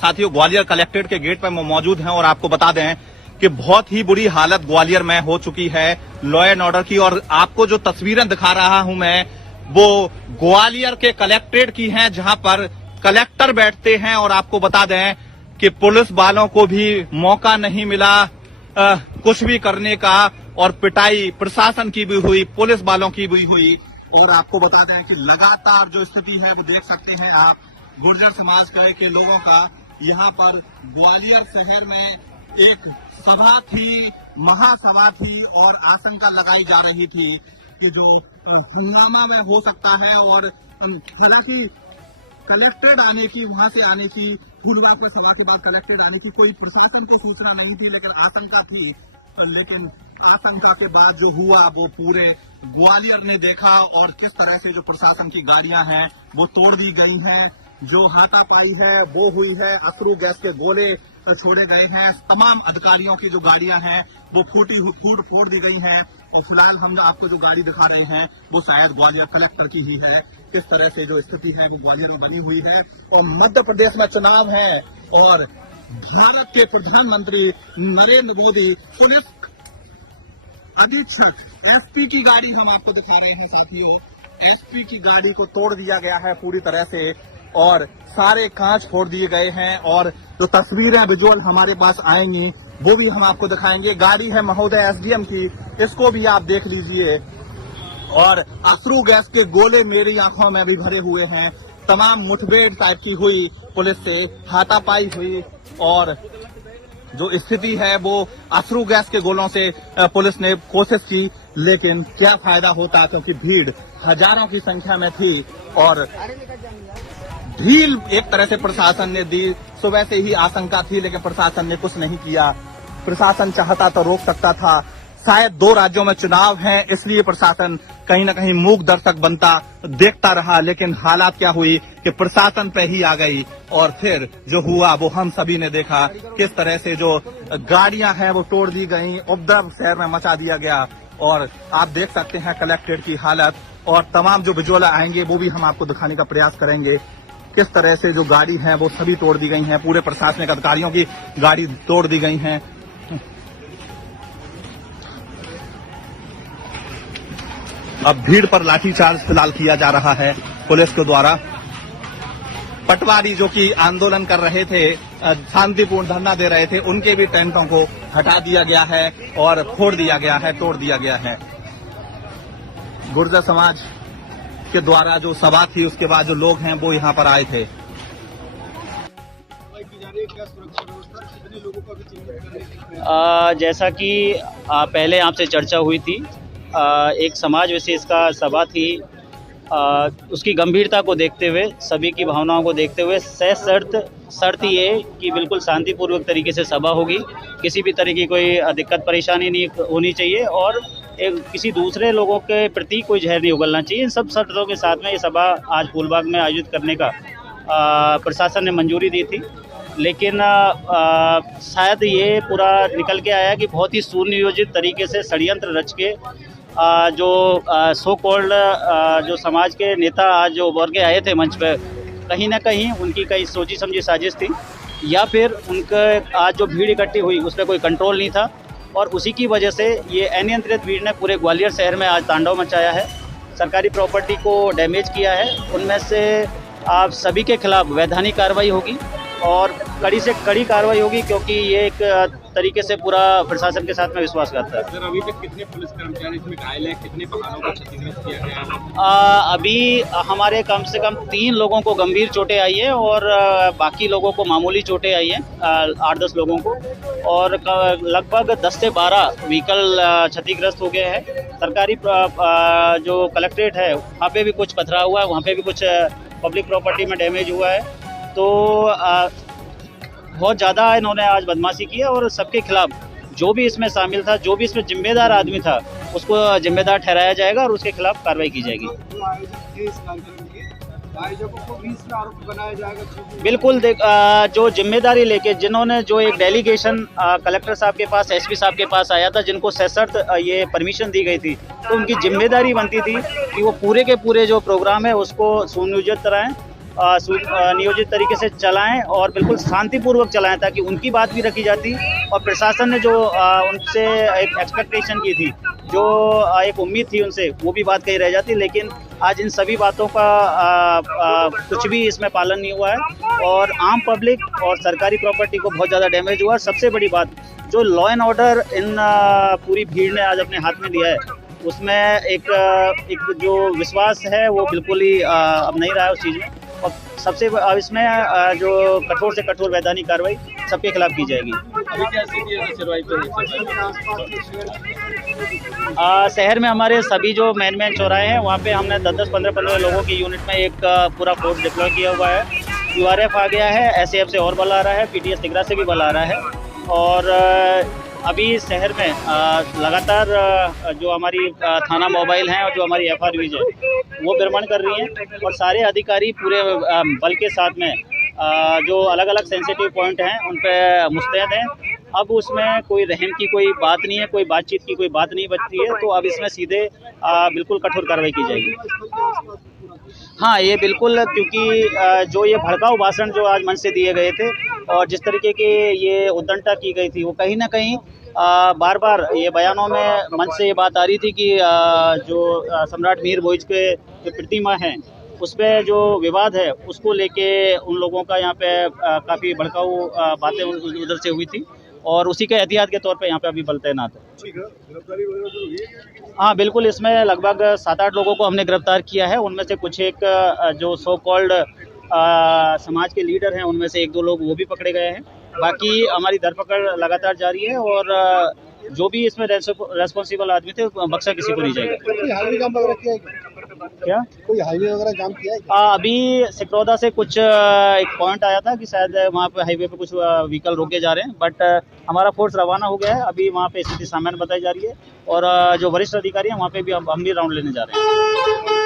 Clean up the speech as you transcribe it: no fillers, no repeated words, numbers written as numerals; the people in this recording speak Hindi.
साथियों ग्वालियर कलेक्ट्रेट के गेट पर मौजूद हैं और आपको बता दें कि बहुत ही बुरी हालत ग्वालियर में हो चुकी है लॉ एंड ऑर्डर की। और आपको जो तस्वीरें दिखा रहा हूं मैं वो ग्वालियर के कलेक्ट्रेट की हैं, जहां पर कलेक्टर बैठते हैं। और आपको बता दें कि पुलिस वालों को भी मौका नहीं मिला कुछ भी करने का, और पिटाई प्रशासन की भी हुई, पुलिस वालों की भी हुई। और आपको बता दें कि लगातार जो स्थिति है वो देख सकते हैं आप, गुर्जर समाज के लोगों का यहाँ पर ग्वालियर शहर में एक सभा थी, महासभा थी, और आशंका लगाई जा रही थी कि जो हंगामा में हो सकता है। और हालांकि कलेक्ट्रेट आने की, वहां से आने की, फूलबाग पर सभा के बाद कलेक्ट्रेट आने की कोई प्रशासन को सूचना नहीं थी, लेकिन आशंका थी। लेकिन आशंका के बाद जो हुआ वो पूरे ग्वालियर ने देखा, और किस तरह से जो प्रशासन की गाड़ियां हैं वो तोड़ दी गई हैं, जो हाथापाई है वो हुई है, अश्रु गैस के गोले छोड़े गए हैं, तमाम अधिकारियों की जो गाड़ियां हैं वो फोड़ दी गई हैं। और फिलहाल हम आपको जो गाड़ी दिखा रहे हैं वो शायद ग्वालियर कलेक्टर की ही है। किस तरह से जो स्थिति है वो ग्वालियर में बनी हुई है। और मध्य प्रदेश में चुनाव है और भारत के प्रधानमंत्री नरेंद्र मोदी पुलिस अधीक्षक एसपी की गाड़ी हम आपको दिखा रहे हैं साथियों। एसपी की गाड़ी को तोड़ दिया गया है पूरी तरह से, और सारे कांच फोड़ दिए गए हैं। और जो तस्वीरें विजुअल हमारे पास आएंगी वो भी हम आपको दिखाएंगे। गाड़ी है महोदय एसडीएम की, इसको भी आप देख लीजिए। और अश्रु गैस के गोले मेरी आंखों में भी भरे हुए हैं। तमाम मुठभेड़ टाइप की हुई, पुलिस से हाथापाई हुई, और जो स्थिति है वो अश्रु गैस के गोलों से पुलिस ने कोशिश की, लेकिन क्या फायदा होता, क्योंकि भीड़ हजारों की संख्या में थी। और ढील एक तरह से प्रशासन ने दी। सुबह से ही आशंका थी, लेकिन प्रशासन ने कुछ नहीं किया। प्रशासन चाहता तो रोक सकता था। शायद 2 राज्यों में चुनाव हैं, इसलिए प्रशासन कहीं न कहीं मूक दर्शक बनता, देखता रहा। लेकिन हालात क्या हुई कि प्रशासन पे ही आ गई, और फिर जो हुआ वो हम सभी ने देखा। किस तरह से जो गाड़ियां हैं वो तोड़ दी गई, उपद्रव शहर में मचा दिया गया। और आप देख सकते हैं कलेक्ट्रेट की हालत, और तमाम जो विजुअल आएंगे वो भी हम आपको दिखाने का प्रयास करेंगे। किस तरह से जो गाड़ी है वो सभी तोड़ दी गई हैं, पूरे प्रशासनिक अधिकारियों की गाड़ी तोड़ दी गई हैं। अब भीड़ पर लाठीचार्ज फिलहाल किया जा रहा है पुलिस के द्वारा। पटवारी जो कि आंदोलन कर रहे थे, शांतिपूर्ण धरना दे रहे थे, उनके भी टेंटों को हटा दिया गया है और फोड़ दिया गया है, तोड़ दिया गया है। गुर्जर समाज के द्वारा जो सभा थी उसके बाद जो लोग हैं वो यहाँ पर आए थे। जैसा कि पहले आपसे चर्चा हुई थी, एक समाज विशेष का सभा थी। उसकी गंभीरता को देखते हुए, सभी की भावनाओं को देखते हुए शर्त ये कि बिल्कुल शांतिपूर्वक तरीके से सभा होगी, किसी भी तरह की कोई दिक्कत परेशानी नहीं होनी चाहिए, और किसी दूसरे लोगों के प्रति कोई जहर नहीं उगलना चाहिए। इन सब शर्तों के साथ में ये सभा आज फूलबाग में आयोजित करने का प्रशासन ने मंजूरी दी थी। लेकिन शायद ये पूरा निकल के आया कि बहुत ही सुनियोजित तरीके से षड्यंत्र रच के जो सो कॉल्ड जो समाज के नेता आज जो उभर के आए थे मंच पे, कहीं ना कहीं उनकी कई सोची समझी साजिश थी, या फिर उनका आज जो भीड़ इकट्ठी हुई उस पर कोई कंट्रोल नहीं था, और उसी की वजह से ये अनियंत्रित भीड़ ने पूरे ग्वालियर शहर में आज तांडव मचाया है, सरकारी प्रॉपर्टी को डैमेज किया है। उनमें से आप सभी के खिलाफ वैधानिक कार्रवाई होगी, और कड़ी से कड़ी कार्रवाई होगी, क्योंकि ये एक तरीके से पूरा प्रशासन के साथ में विश्वासघात है। सर, अभी तक कितने पुलिस कर्मचारी इसमें घायल हैं, कितने वाहनों को क्षतिग्रस्त किया गया है? अभी हमारे कम से कम 3 लोगों को गंभीर चोटें आई है, और बाकी लोगों को मामूली चोटें आई हैं, 8-10 लोगों को, और लगभग 10 से 12 व्हीकल क्षतिग्रस्त हो गए हैं। सरकारी जो कलेक्ट्रेट है वहाँ पे भी कुछ पथरा हुआ है, वहाँ पे भी कुछ पब्लिक प्रॉपर्टी में डैमेज हुआ है। तो बहुत ज़्यादा इन्होंने आज बदमाशी की है, और सबके खिलाफ जो भी इसमें शामिल था, जो भी इसमें जिम्मेदार आदमी था, उसको जिम्मेदार ठहराया जाएगा और उसके खिलाफ कार्रवाई की जाएगी। बिल्कुल, जो जिम्मेदारी लेके जिन्होंने जो एक डेलीगेशन कलेक्टर साहब के पास, एसपी साहब के पास आया था, जिनको सशर्त ये परमिशन दी गई थी, तो उनकी जिम्मेदारी बनती थी कि वो पूरे के पूरे जो प्रोग्राम है उसको सुनियोजित कराएं, नियोजित तरीके से चलाएं और बिल्कुल शांतिपूर्वक चलाएं, ताकि उनकी बात भी रखी जाती और प्रशासन ने जो उनसे एक एक्सपेक्टेशन की थी, जो एक उम्मीद थी उनसे, वो भी बात कही रह जाती। लेकिन आज इन सभी बातों का कुछ भी इसमें पालन नहीं हुआ है और आम पब्लिक और सरकारी प्रॉपर्टी को बहुत ज़्यादा डैमेज हुआ। सबसे बड़ी बात, जो लॉ एंड ऑर्डर इन पूरी भीड़ ने आज अपने हाथ में लिया है, उसमें एक जो विश्वास है वो बिल्कुल ही अब नहीं रहा है उस चीज़ में। और सबसे अब इसमें जो कठोर से कठोर वैधानिक कार्रवाई सबके खिलाफ की जाएगी। अभी क्या स्थिति है सिरवाई पे? शहर में हमारे सभी जो मेन चौराहे हैं वहाँ पे हमने 10-10, 15-15 लोगों की यूनिट में एक पूरा फोर्स डिप्लॉय किया हुआ है। URF आ गया है, SAF से और बल आ रहा है, PTS तिगरा से भी बल आ रहा है। और अभी शहर में लगातार जो हमारी थाना मोबाइल हैं और जो हमारी FRVs है वो भ्रमण कर रही हैं और सारे अधिकारी पूरे बल के साथ में जो अलग अलग सेंसिटिव पॉइंट हैं उन पे मुस्तैद हैं। अब उसमें कोई रहम की कोई बात नहीं है, कोई बातचीत की कोई बात नहीं बचती है, तो अब इसमें सीधे बिल्कुल कठोर कार्रवाई की जाएगी। हाँ, ये बिल्कुल, क्योंकि जो ये भड़काऊ भाषण जो आज मंच से दिए गए थे और जिस तरीके की ये उद्दंडता की गई थी, वो कहीं ना कहीं बार बार ये बयानों में मंच से ये बात आ रही थी कि जो सम्राट मीर भोज के जो प्रतिमा है उस पर जो विवाद है उसको लेके उन लोगों का यहाँ पे काफ़ी भड़काऊ बातें उधर से हुई थी और उसी के एहतियात के तौर पे यहाँ पे अभी बल तैनात है। हाँ बिल्कुल, इसमें लगभग 7-8 लोगों को हमने गिरफ्तार किया है। उनमें से कुछ एक जो सो कॉल्ड समाज के लीडर हैं उनमें से 1-2 लोग वो भी पकड़े गए हैं। बाकी हमारी धरपकड़ लगातार जारी है और जो भी इसमें रेस्पॉन्सिबल आदमी थे बख्शा किसी को नहीं जाएगा। क्या कोई हाईवे वगैरह जाम किया है? अभी सिकरौदा से कुछ एक पॉइंट आया था कि शायद वहाँ पे हाईवे पे कुछ व्हीकल रोके जा रहे हैं, बट हमारा फोर्स रवाना हो गया है। अभी वहाँ पे स्थिति सामान्य बताई जा रही है और जो वरिष्ठ अधिकारी हैं वहाँ पे भी हम भी राउंड लेने जा रहे हैं।